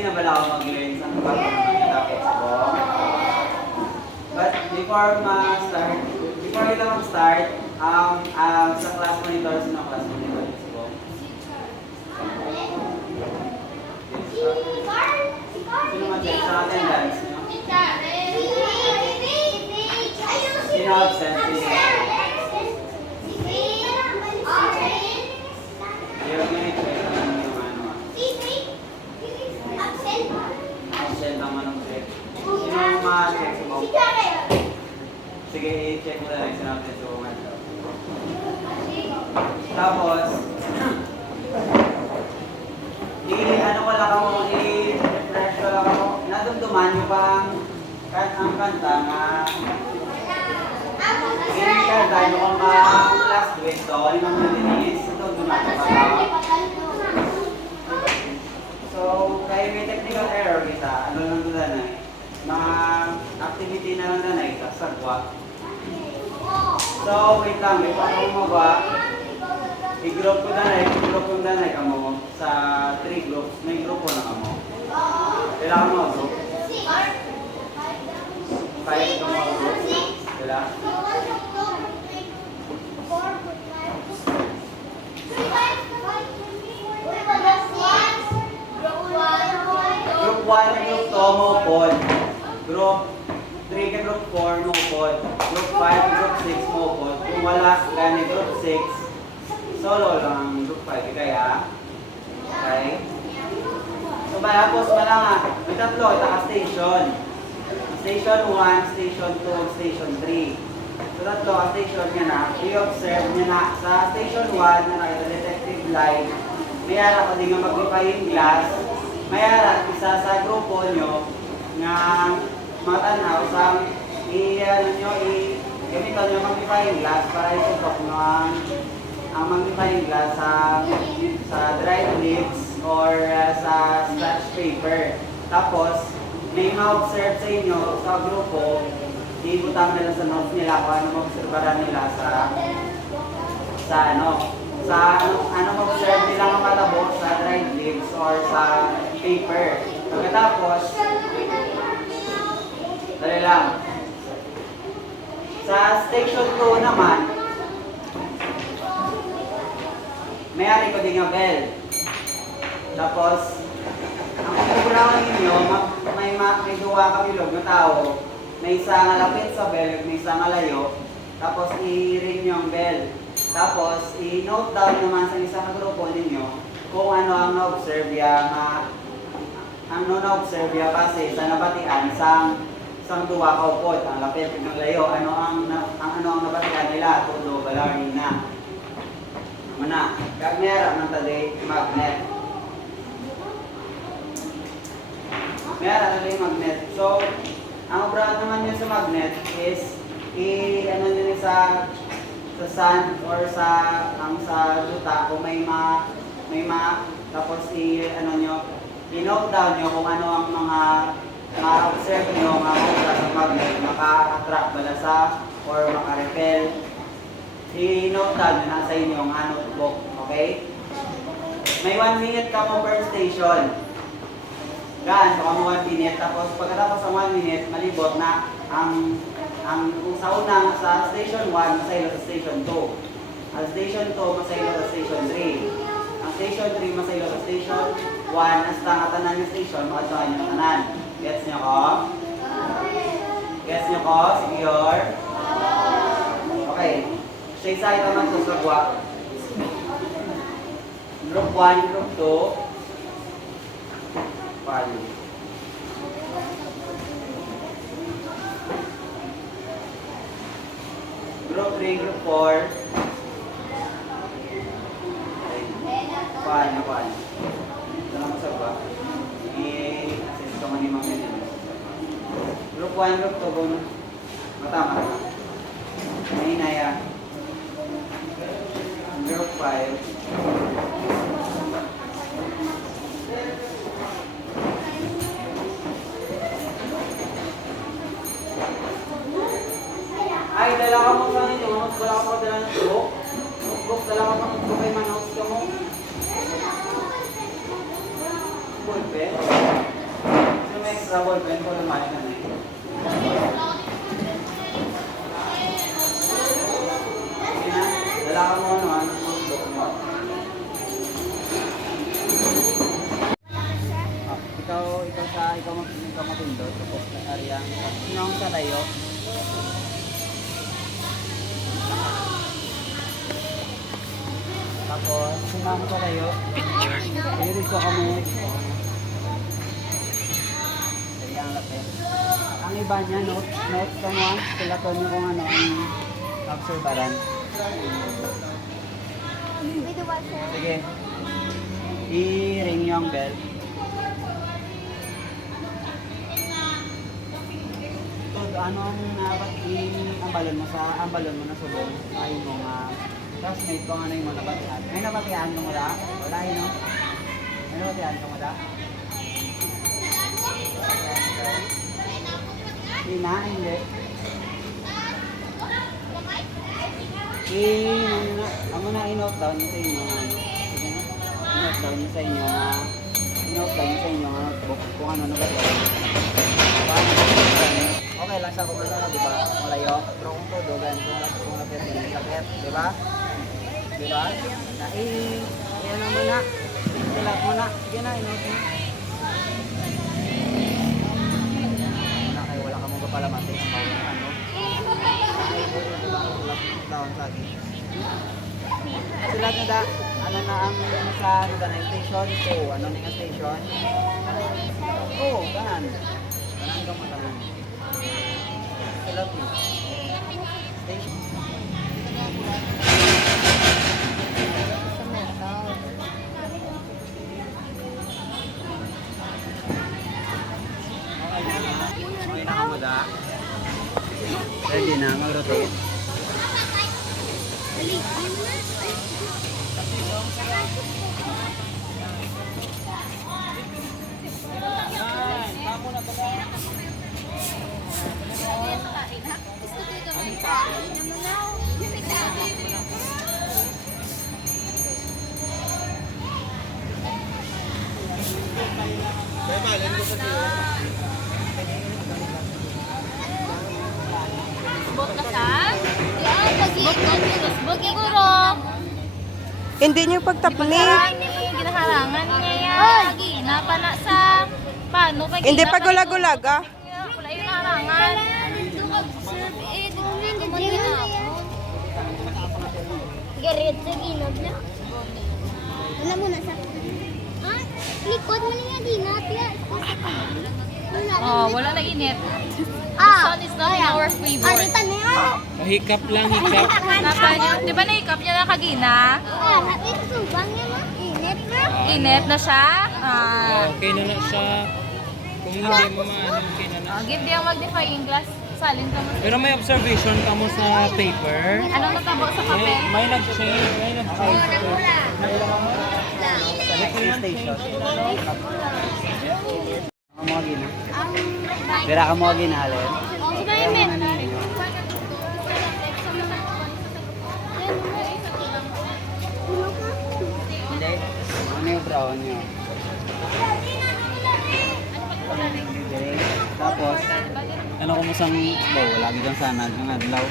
ready na ba ako mag-lens? Ano ba topics ko? But before kita mag-start, sa class monitor, sino class monitor ko? Sino mag-check sa attendance nyo? Sino absent? Absent ang manong check. Sino yung ma-check mo? Sige, i-check mo na lang sinabi sa mga. Tapos, ano ko lang ako, i-refresh ko lang ako. Nadumduman nyo pang ang kanta nga kanta nyo kung last week to, limang malinis. Ito, duman ko pa. So, kaya may technical error kita. Ano lang doon na eh. Mga activity na lang na ito, sagwa. So, wait lang, may paano magawa. I-group ko na kamo sa 3 groups. May grupo na kamo. Kailangan mo group? 5 ka mga group. Kailangan? Group 1 and group 2 mo pod. Group 3 ka group 4 mo pod. Group 5 group 6 mo pod. Kung wala gani group 6, solo lang ang group 5 kaya. Okay? So tapos wala nga, may tatlo ita station. Station 1, station 2, station 3. So tatlo ang station niya na, i-observe niya na sa station 1 na nakita detective light. Mayara ko din nga magnifying glass. Mayara isa sa grupo nyo nga matanaw sa gamitan nyo magnifying glass para isutok nyo ang magnifying glass sa dried leaves or sa scratch paper. Tapos, may ma-observe sa inyo sa grupo, ibutang nila sa notes nila kung ano ma-observaran nila ano ma-observe nila ang matabok sa dried leaves or sa paper. Pagkatapos, dali lang. Sa station 2 naman, may-ari ko din nga bell. Tapos, ang pagkurawan ninyo, may duwa ka bilog na tao, may isa nga lapit sa bell, may isa nga layo, tapos i-ring nyo ang bell. Tapos, i-note down naman sa isang grupo ninyo kung ano ang na-observe kasi sa nabatian sang duwa ka upod, ang lapit ng layo, ano ang nabatian nila, tulo, balarni na. Mana, kagmera ng taday magnet. Meron na yung magnet. So, ang obrahan naman yun sa magnet is ano nyo sa sand or sa luta kung may tapos i-note down nyo kung ano ang mga ma-observe nyo mga obra sa magnet, maka-attract bala sa or maka-repel. I-note down nyo na sa inyong notebook. Okay? May 1 minute ka mo per station. Gaan, so kamo 1 minute, tapos pagkatapos ng 1 minute, malibot na kung sa una, sa station 1, masaylo sa station 2. Ang station 2, masaylo sa station 3. Ang station 3, masaylo sa station 1, hasta nga tanan yung station, makatuhan yung tanan. Gets nyo ko? Gets nyo ko? Secure? Okay. Siya isa ito man sa sagwa. Group 1, group 2. Value. Group 3, group 4. Paano? Ito lang sa ba? I-assist ko man yung mga ganyan. Group 1, group 2, kung matama. May inaya. Group 5. Ay, dala ka mo sa nito. Wala ka mo dala ng book. Book, dala ka mo ng book ay manouse ka mo. Pulpe. sa ballpen ko naman ka na. Sige na, dala ka mo naman. Book mo. Ikaw matindot. Tapos na ariyang sinong sa layo. Tapos, sinong sa layo. Picture. Ko kami. Ang lapit. Ang iba niya, notes ka mo, silaton niyo kung ano ang obserbaran. Sige. I-ring niyo ang bell. Ito, ano ang balon mo na subong ay mga classmate ko ano yung mga nabatian. May nabatian ka mo da? Wala yun, no? May nabatian ka mo da? Hindi na, hindi. Ang muna i-note down sa inyo nga. Sige na. I-note down sa inyo nga. I-note down sa inyo nga notebook kung ano na ba ito. Okay lang sa kung ano, di ba? Malayo. Pero kung todo, ganito kung lapit yun, sakit, di ba? Di ba? Yan na muna. Sulat mo na. Sige na, i-note mo. Wala ka mong kapalamatay sa bawang ano. Down sa akin. Sulat na da, ano na ang sa ano na station 2, ano na station? Oo, ganan. Ganan ka mo ganan. Sulat mo. Station. Okay na ka mo da. Ready na, mag-rotate. Hindi niyo pagtapni. Ginaharangan niya yan. Gina pa na sa paano kay Hindi pa gulag-gulag ah. Wala yung harangan. Garit sa ginod na. Wala mo na sa... Ha? Likod mo niya ginod ya. Oh, wala na init. The Ah. sun is not in our favor. Aritan niya. Hikap lang, hikap. Di ba na-hiccup niya na kagina? Ah, hati subang niya mo. Init na. Init na siya. Ah, Okay na na siya. Kung hindi mo maano, okay na na. give di ang mag-defying class. Salin ka mo. Pero may observation ka mo sa paper. Anong natabo sa papel? May nag-change, may nag-change. Sa next station. Ang mga gina. Dira ka mga ginalin. Oh, sabay men. Hindi. Ano yung brown nyo? Tapos, ano ko mo sang lagi kang sana ng adlaw.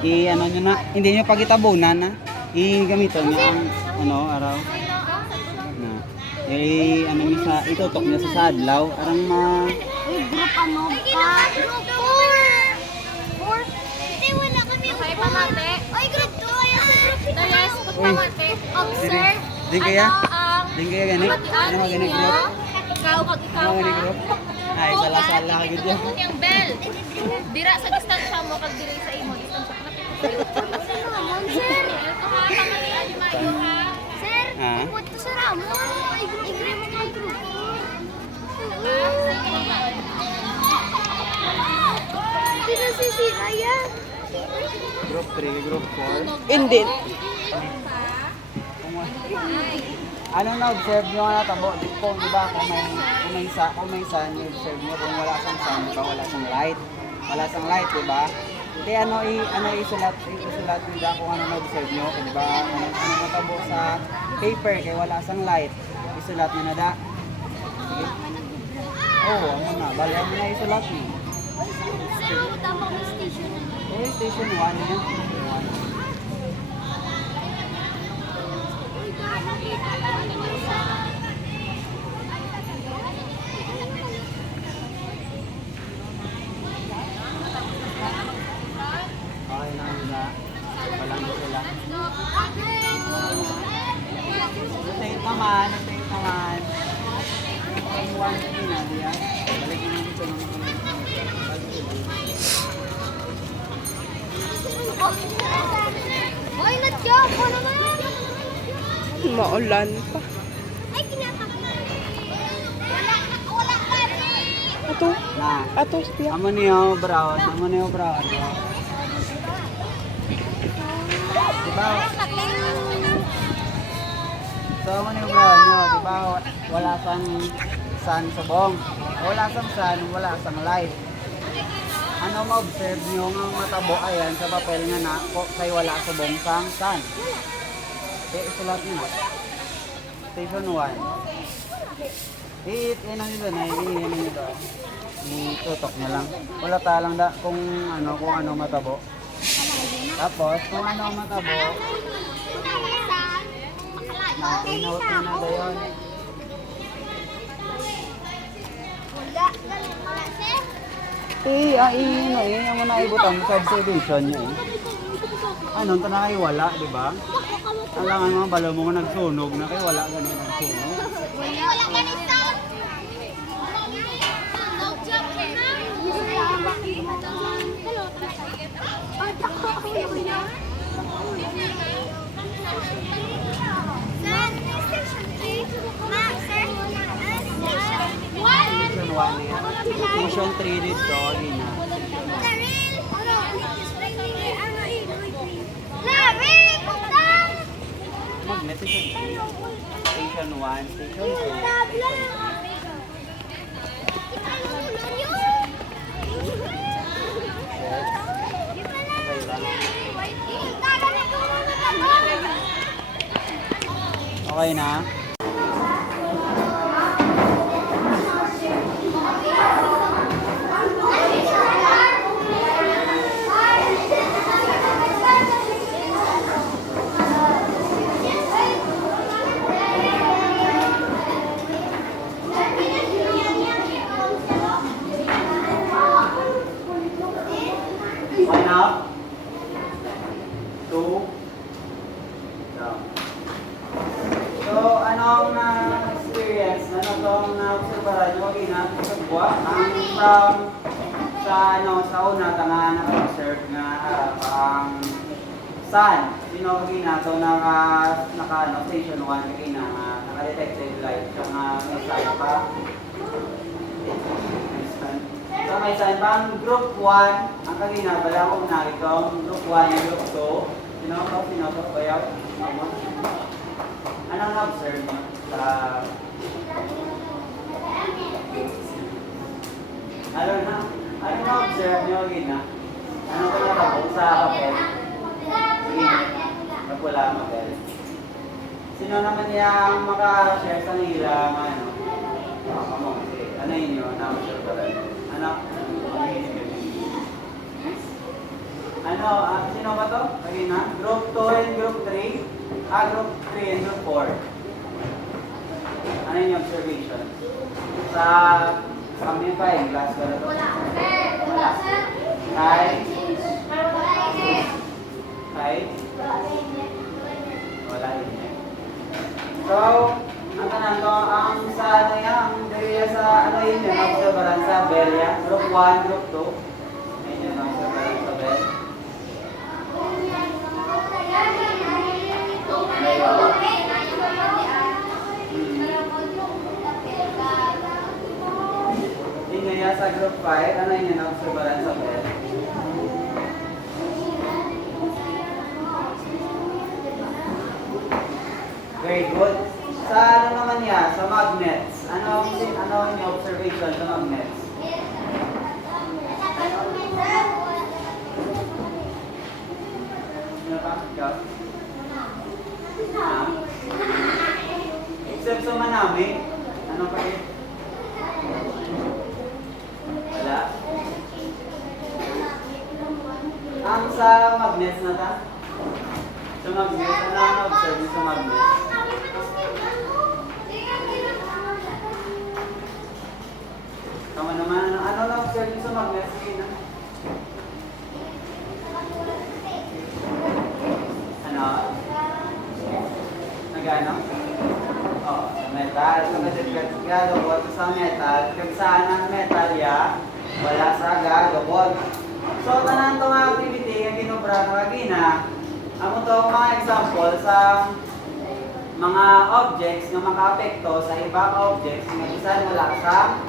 I-ano nyo na, hindi nyo pag-itabunan na. I-gamiton nyo ang ano, araw. Na. Ano nyo sa, itutok nyo sa adlaw. Arang Group ano ka? Group 4. Hindi, wala kami Ay, pamate. Ay, group 2. Ay, ako group 2. Dahil pagpamate. Observe. Di kaya? Ang Di kaya gani? Ano mga gani group? ikaw kag ikaw Ano gani ha. group? Ay, sala-sala ka gud yan. Kung yung bell. Dira sa distansya mo kag diri sa imo distansya ko Sir. Ito ha, pamalian ni Mayo ha. Sir, Ah? pupunta to sa Ramon. Ay, i-grab mo kay group. Hindi na si Raya. Group 3, group 4. Hindi. Ano na-observe nyo nga natabo? Kung di ba kung may sun, i-observe nyo kung wala sang sun, di ba wala sang light. Wala sang light, di ba? Hindi isulat nila kung ano na-observe nyo, di ba? Ano natabo sa paper kay wala sang light. Isulat nyo na da. Sige. Oo, ano na. Balihan mo na isulat mo. Sir, tama may station na. Eh, station 1 yan. Okay na nila. Walang sila. Rotate naman, rotate naman. Ang 1 din na diyan. Balik mo dito ng Oy, nag-joke ko naman! Maulan pa. Ay, kinapak. Wala pa rin! Ato. na. Ato. Siya. Amo niyo brown, amo niyo brown. Diba? So amo niyo brown nyo, diba? Wala sang sun sa bong. Wala sang sun, wala sang light. Ano ma-observe nyo nga matabo ayan sa papel nga na kay wala sa bong sang sun. Eh, isulat nyo na. Station 1. Yan ang nila na, yan nito. Itutok na lang. Wala talang da kung ano matabo. Tapos, kung ano matabo, na-note na na yun. Yung mo na ibutan sa observation niya eh. Ano, ito na kayo wala, di ba? Alangan mga balo mo nagsunog na kayo wala ganun nagsunog. Wala ganito! Station 1 yan. Station 3 dito, Lina. Magnet station 1, station 2, station 3. Okay na? One up, 2, down. So, anong na-experience, anong na-obserbahan nyo ginagawa ang sa una tanga naka-observe na ang sun. Sino ginagawa naka station 1 kagina naka-detected light siya nga may sun pa. So may sun pa ang group 1 ang kagina bala ko narito group 1 and group 2. Sino ko bayaw? Anong na-observe nyo sa ano na-observe nyo gina? Ano ka natapos sa papel? Sige, magwala ang papel. Sino naman yung maka-share sa nila ano? Ano yun yun? Na-observe ka rin? Ano? Sino ba to? Kagina? Group 2 and group 3? Group 3 and group 4. Ano yung observation? Sa amplifying glass ba na to? Wala. Kahit? Wala yun eh. So, ang tanan ko, ang sa ano yan, ang dahil sa ano yun yun, observaran sa bell yan. Group 1, group 2. Ayun yun, observaran sa bell. Yun nga sa group 5, ano yun yun, observaran sa bell. Very good. Sa ano naman niya, sa magnets. Ano yung observation sa magnets? Ano pa? Ikaw? Ha? Except sa manami, ano pa yun? sa magnets na ta? Sa magnets, ano ang observe niyo sa magnets? Tama naman, ano na observe niyo sa magnets? Sige na. Ano? Nagano? Oh, sa metal. Sa gagawot sa metal. Kung saan ang metal ya, wala sa gagawot. So, tanan itong activity ang ginubra ng Agina, amo to mga example sa mga objects na makaapekto sa ibang objects na bisan wala sa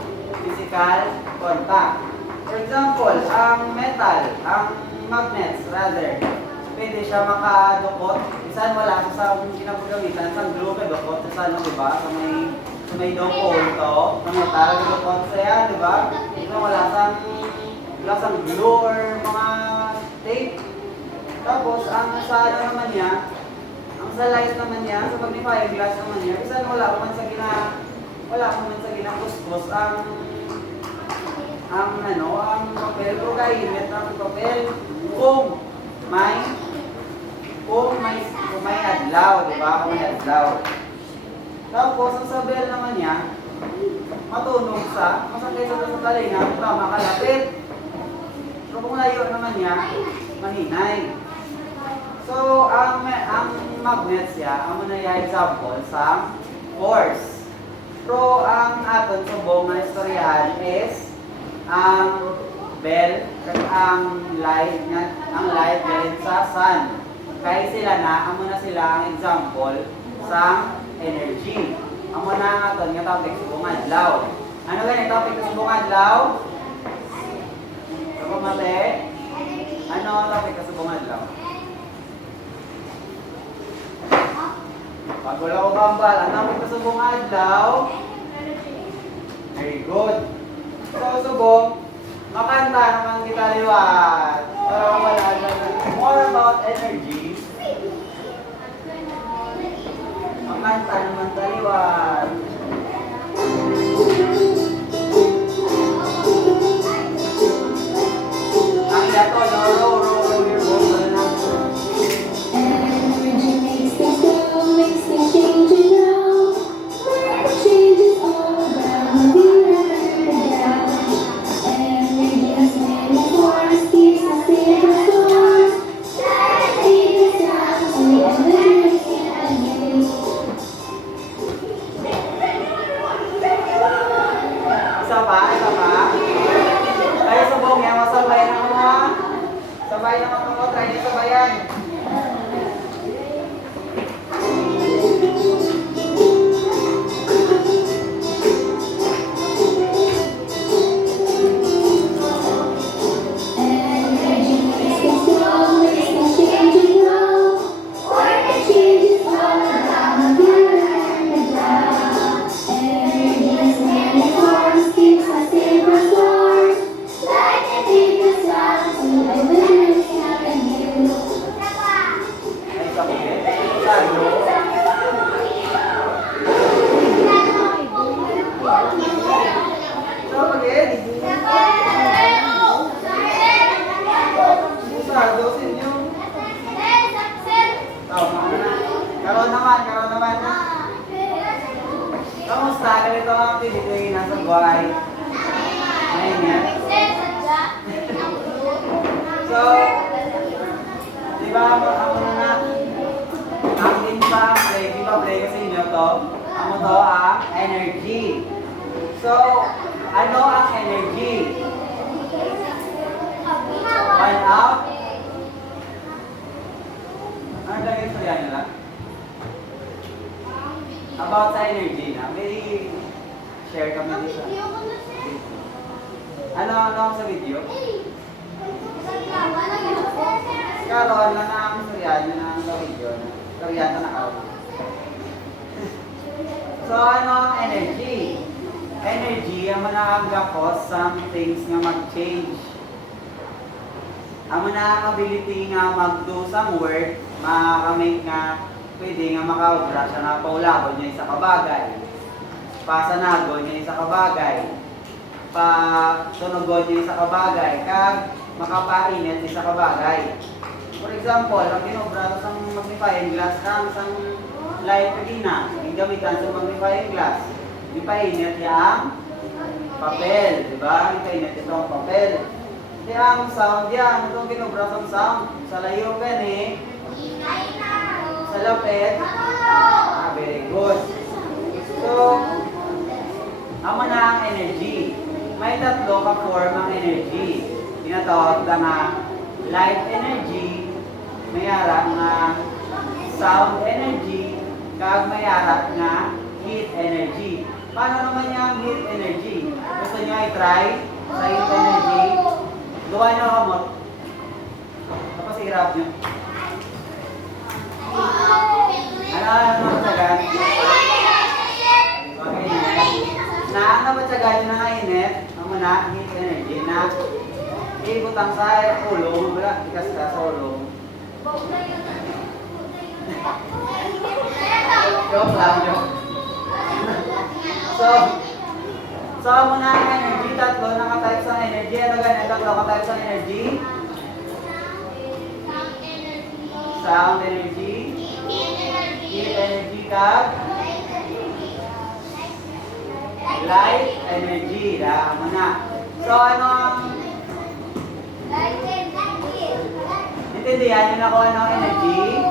physical contact. For example, ang metal, ang magnets rather, pwede siya makadukot, bisan wala sa kinapagamitan, sa glue kadukot, sa ano, diba? Sa may dukot to, sa metal, kadukot sa yan, diba? Ito wala sa glue or mga tape. Tapos, ang sa ano naman niya, ang sa light naman niya, sa magnifying glass naman niya, bisan wala ko man sa kuskus ang papel, pero kainit ang papel kung may adlaw, di ba? Kung may adlaw. Tapos, ang sa bell naman niya, matunog masakit sa talinga, tama kalapit. Pero kung layo naman niya, mahinay. So, ang magnets niya, ang muna yung example sa force. Pero ang aton subong na istoryahan is ang bell at ang light galing sa sun. Kaya sila amo na sila ang example sa energy. Amo na ang aton nga topic subong adlaw. Ano ganyan topic sa subong adlaw? Sa pamate? Ano ang topic sa subong adlaw? Pag wala ko bambal, ang topic sa subong adlaw? Very good. So, subong, makanta naman kita liwat. Pero wala more about energy. Makanta naman taliwat. Ang yato, row your boat. Wala na. Energy makes things go, makes things change, you know. Changes all around, we never down. Energy has many forms, keeps us in the storms. Keep us down, so we never can again. Isa pa? Kayo subong yan, masabay na mo ha. Sabay na mo, try niyo sabayan. Energy makes things go, makes things change, you know. Changes all around, we never down. Energy has many forms, keeps us in the storms. Light and keep us down, so we never can again. Ay, sabi. So, again. Usado, sinyo. Tama na. Karoon naman. Kamusta? Ganito ang activity nasa buhay. Ngayon yan. So, di ba ako na ang din pa play kasi inyo to, amo to ang energy. So, ano ang energy? Find out. Ano lagi sa yan nila? About sa energy na, may share kami dito. Ano sa video? Karoon na ang suryan na sa video na. Suryan na karoon. So, ano ang energy? Energy, ang manaangga ko some things nga mag-change. Ang mga ability nga mag-do some work, makamake nga pwede nga makaobra siya na paulabon niya isa kabagay. Pasanagon niya isa kabagay. Patunugon niya isa kabagay. Kag makapainit isa kabagay. For example, ang kinobra sa magnifying glass kang sang light kagina, yung gamitan sa magnifying glass. Ipainit yang papel, di ba? Ipainit itong papel. Di ang sound yan, itong kinobra sa sound. Sa layo ka ni, sa lapit. Very good. So, amo na ang energy. May tatlo ka form ang energy. Tinatawag ka nga light energy, mayara nga sound energy, kag mayara nga heat energy. Paano naman yung heat energy? Gusto nyo i-try sa heat energy? Gawa nyo kamot. Tapos i-grab nyo. Ano matsagan? Okay, na ang namatsagan nyo na init, ang na heat energy na ibutang sa ulong, wala, ikas ka sa ulong. Joke lang, joke. So amo na ang energy, tatlo naka-type sa energy. Ano ganyan, tatlo ka-type sa energy? Sound energy, heat energy, kag light energy. Amo na. So ano ang intindihan nyo na kung ano energy?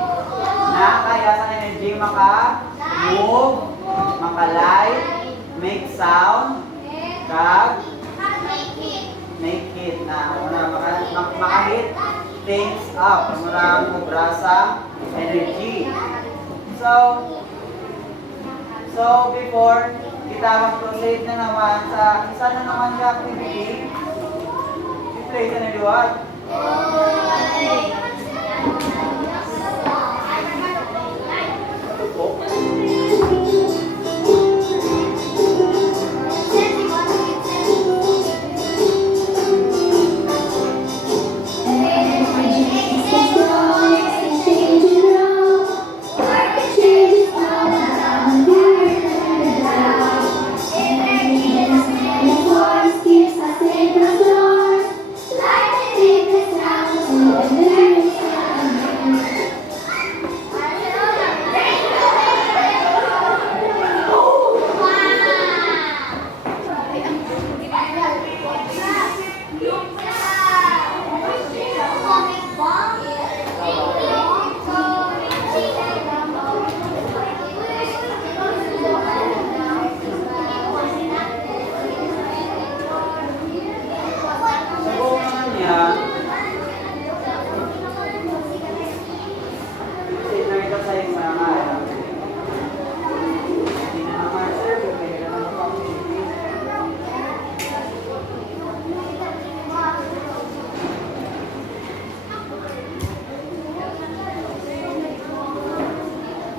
Na kaya sa energy maka-move, maka-light, make sound, kag make heat na maka-hit things up. Murang kubra sa energy. So before kita mag-proceed na naman sa isa na naman yung activity, i-play ka na liwag.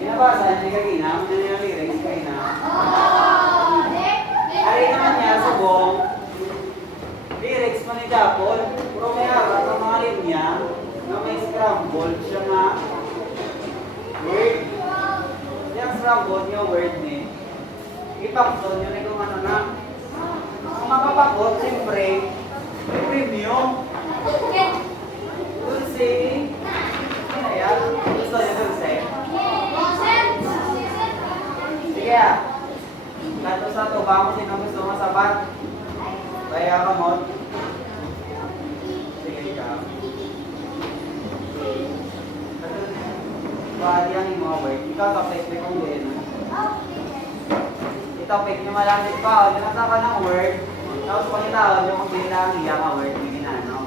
Binabasa niya kagina, ano na yung lyrics kagina? Ari naman niya, subong, lyrics pa ni Japol, pero may arat ang mga linya na may scramble siya nga word. Yung scramble niya word ni, ipakton nyo na kung ano na. Kung makapakot, siyempre, may premium. Dulce, ano yan? Gusto niya dulce? Sige ah. Lato sa to, baka mo sino gusto masabat. Kaya ka mo. Sige ka. Bali ang mga word. Ikaw topic na kung gawin. I-topic nyo malamit pa. O, nasa ka ng word. Tapos pag itawag nyo kung bilang iya ka word. Hindi na, no?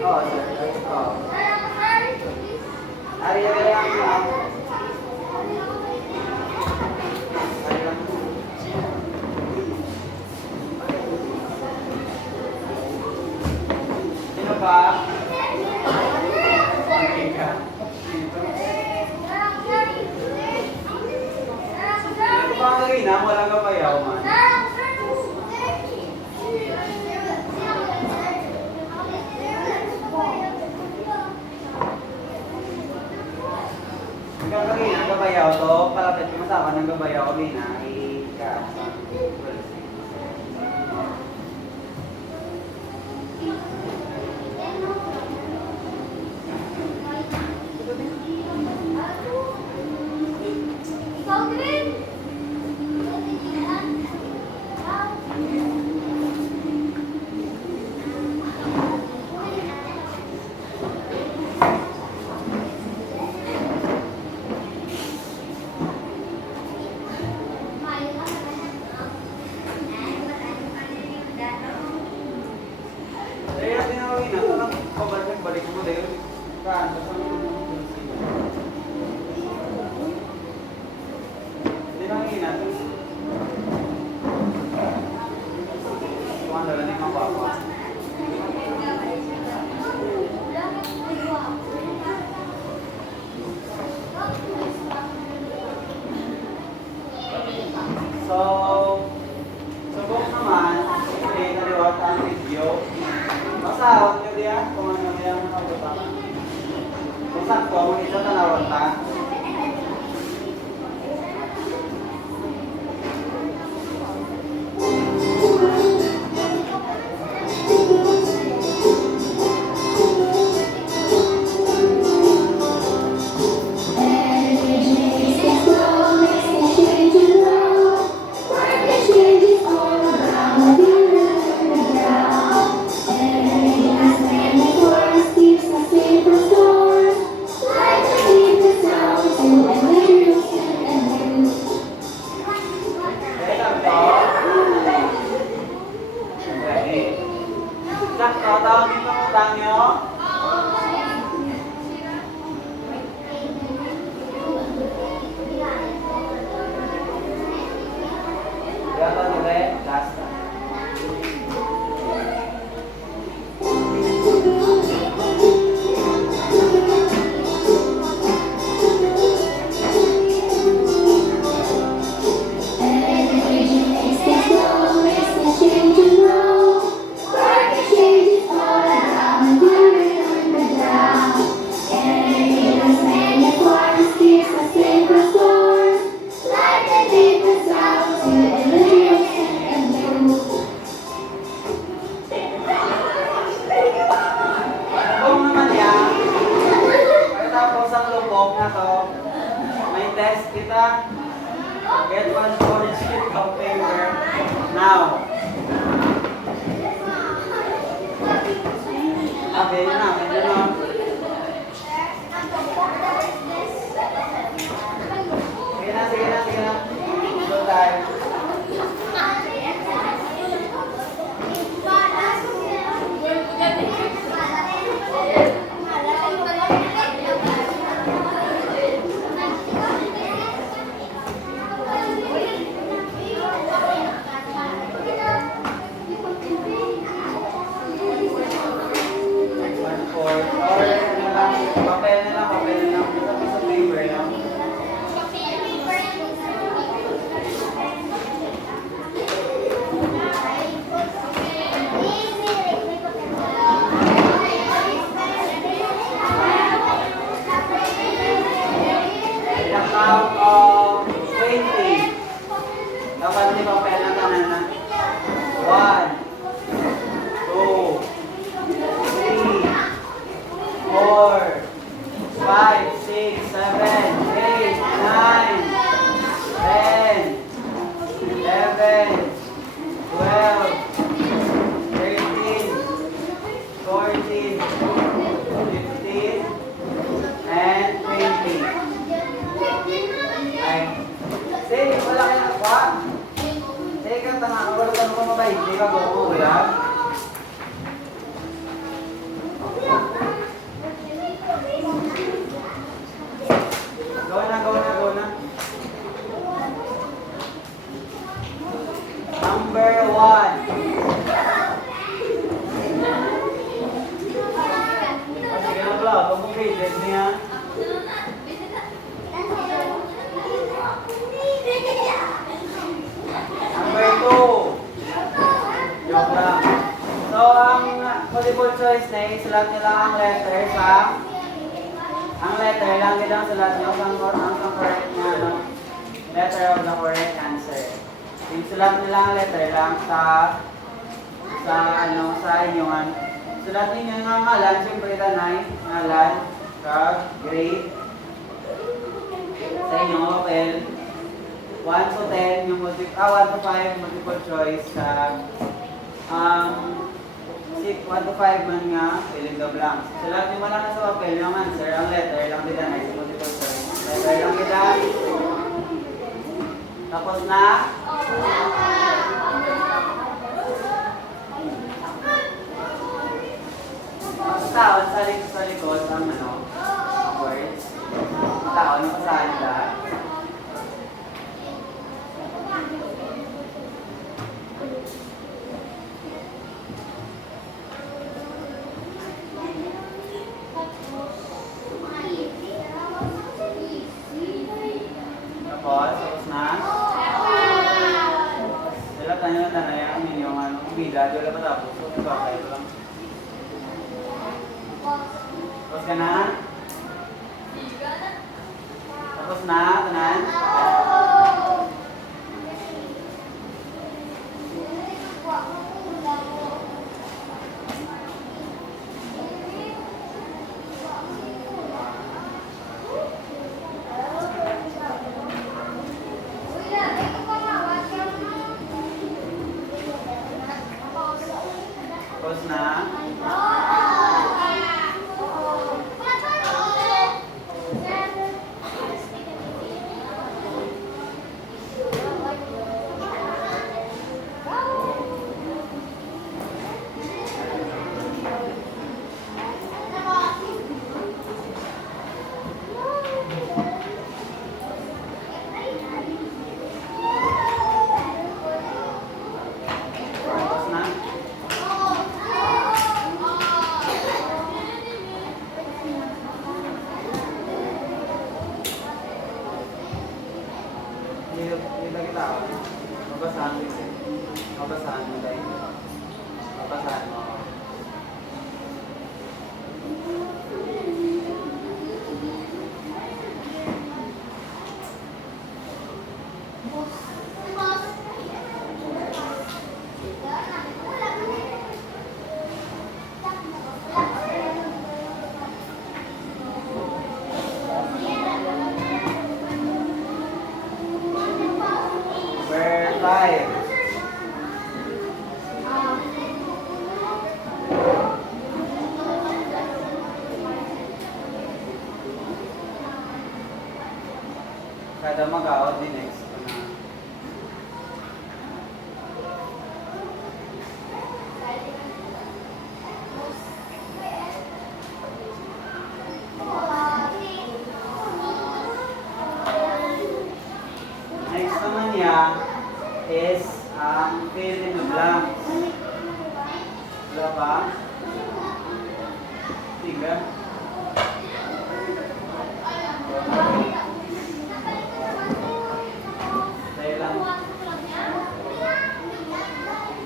Oo, sir. Oo. Ari na kaya ang sino pa? Okay ka. Ito pa ang gawin ha? Walang kapayaw man. Ang gawin ang gabayaw to, palapit ko masama ng gabayaw kami na Saan? Basta mo yung hindi lang hina. Kung ano lang yung mababa. So, subok naman, siyempre, kaliwat ang video. Masahod nyo diyan kung ano diyan ang mabuta. Kung sakto, kung ito tanawag ta. Okay, sakto. Ready? Sakto, tawagin ko utang nyo. Gato ulit, last time. Kung naman yan, pagkatapos ang lubog na to, may test kita. Get 1/4 sheet of paper. Now. Medyo na. Sige na. Go tayo. Papel na lang. Sa paper lang. In a count of 20. Dapat may papel na tanan na. 1, 2, 3, 4, 5, 6, 7, 8, 9, 10, 11, 12, 13, 14, 15, and 20. Ay. Sige, wala kayo nakuha. Sige ka, tanga. Wala ka nakuha mabay. Hindi ka buko, ya. Go na. Number 1. Sige na pala, kung grade niya. Number 2. Joke lang. So, ang multiple choice na isulat nyo lang ang letter sa ang letter lang din ang sulat nyo ang correct na letter of the correct answer. Yung sulat nyo lang ang letter lang sa inyong sulat ninyo yung ngalan, siyempre tanay, ngalan, kag, grade, sa inyong papel, 1 to 10, yung 1 to 5 multiple choice, kag 1 to 5 man nga, fill in the blanks. Sulat nyo lang na sa papel yung answer, ang letter lang din tanay sa multiple choice. Letter lang kita. Tapos na? Basta, sa likod ang nyo na yan yung ano, bida, di wala pa tapos. So, ito, tayo lang. Tapos ka na? Tapos na, tanan? Tapos na? Tapos na? Hindi kita ako. Mabasahan mo ito. Mabasahan mo tayo. Mabasahan mo. Number 5. Kada mag-out din next ko na. Next naman niya is ang fill in the blanks. Wala pa? Tiga. Tayo lang.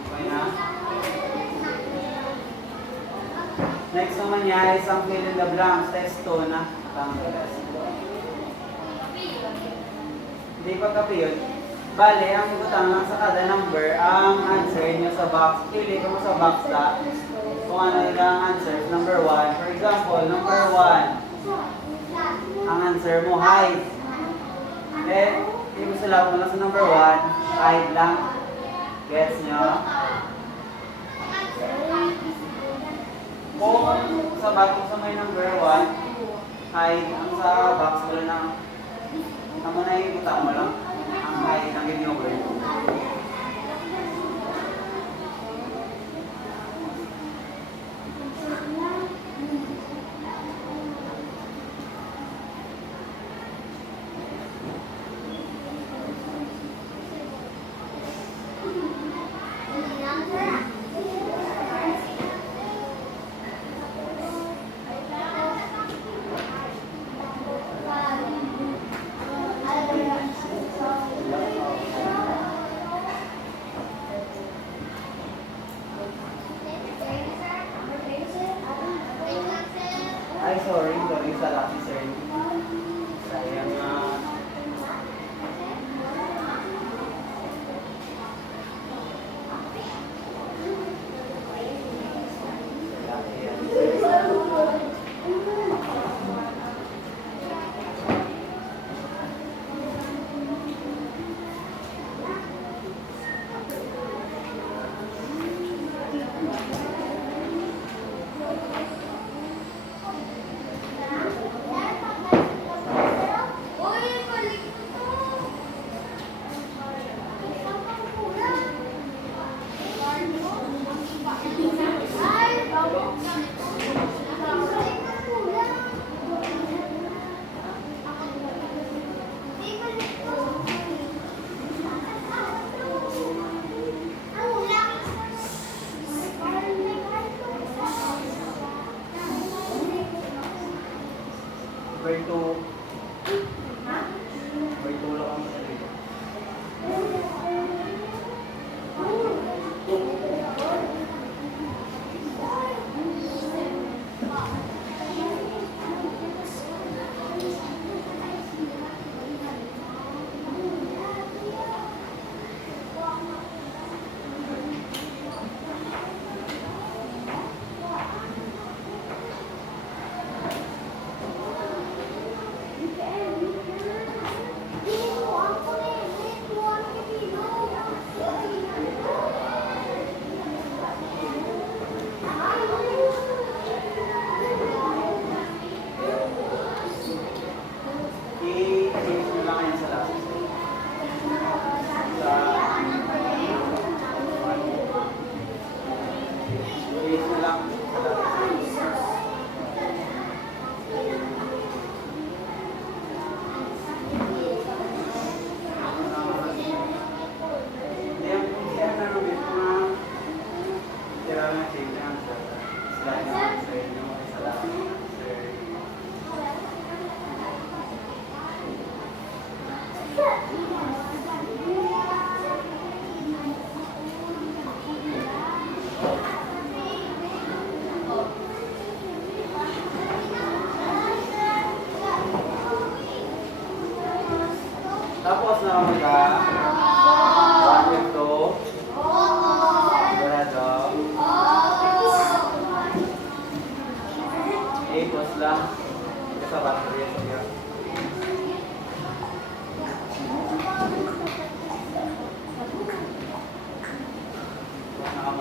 Okay na. Next naman niya is ang fill in the blanks. Test 2 na. Test 2. Hindi pa kape yun. Bale, ang ibutang lang sa kada number, ang answer nyo sa box. Pili ko mo sa box ta. Kung ano nila ang answer. Number 1. For example, number 1. Ang answer mo, height. Then, hindi mo sila mo lang sa number 1. Height lang. Gets nyo? Kung sa box sa may number 1, height, ang sa box mo lang naman na ibutang mo lang. Ang height ng inyong word.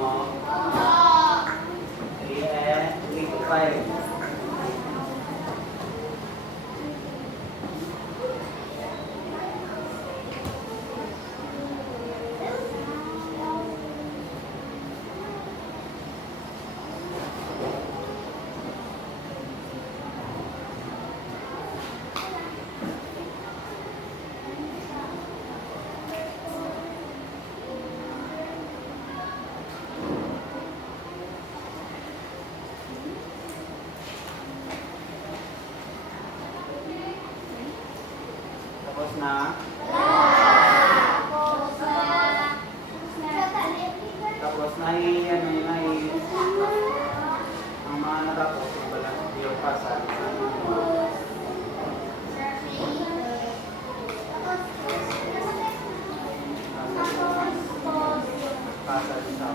mo? 3 to 5. Tapos na? Tapos na ang mga natapos na pala yung pasal sa pasal sa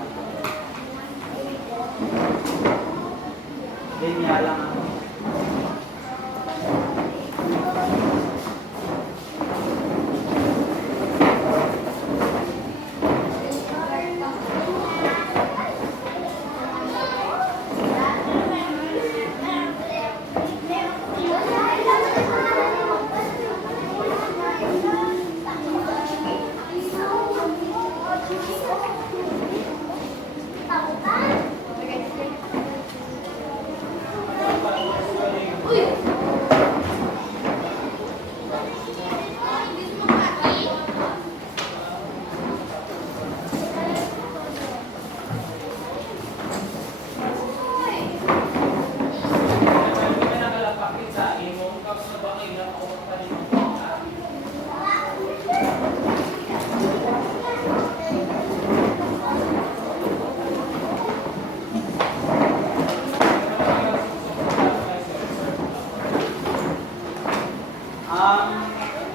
linya lang ako.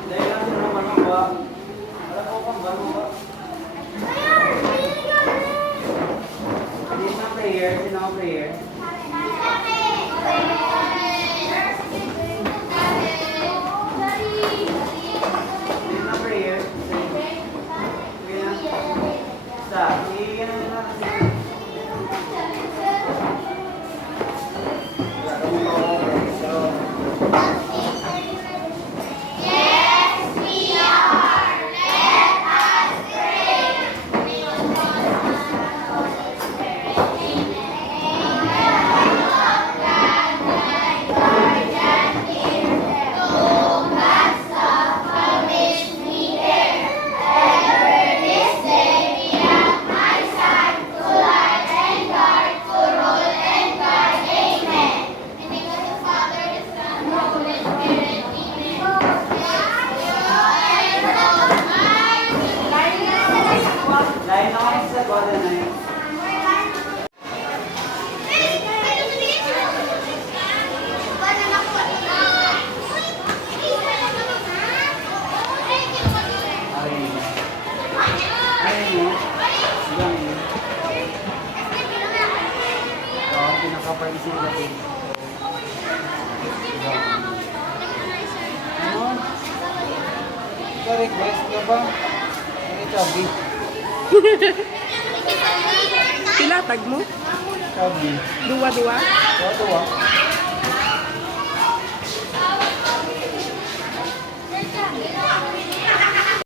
Dahil lang sino naman ba? Alam ko kung ba? Hindi na prayer, sino ang prayer? Hindi na prayer. Sige na. Isa, iigan na nila kasi. Wala ka mong pa-over. So, line on sa golden line. Ayun mo. Sigang yun. Ito ang pinaka-participate natin. Ano? Ka-request ka ba? Ano chubby? Pilatag mo? Chubby. Dua-dua? Ito ah.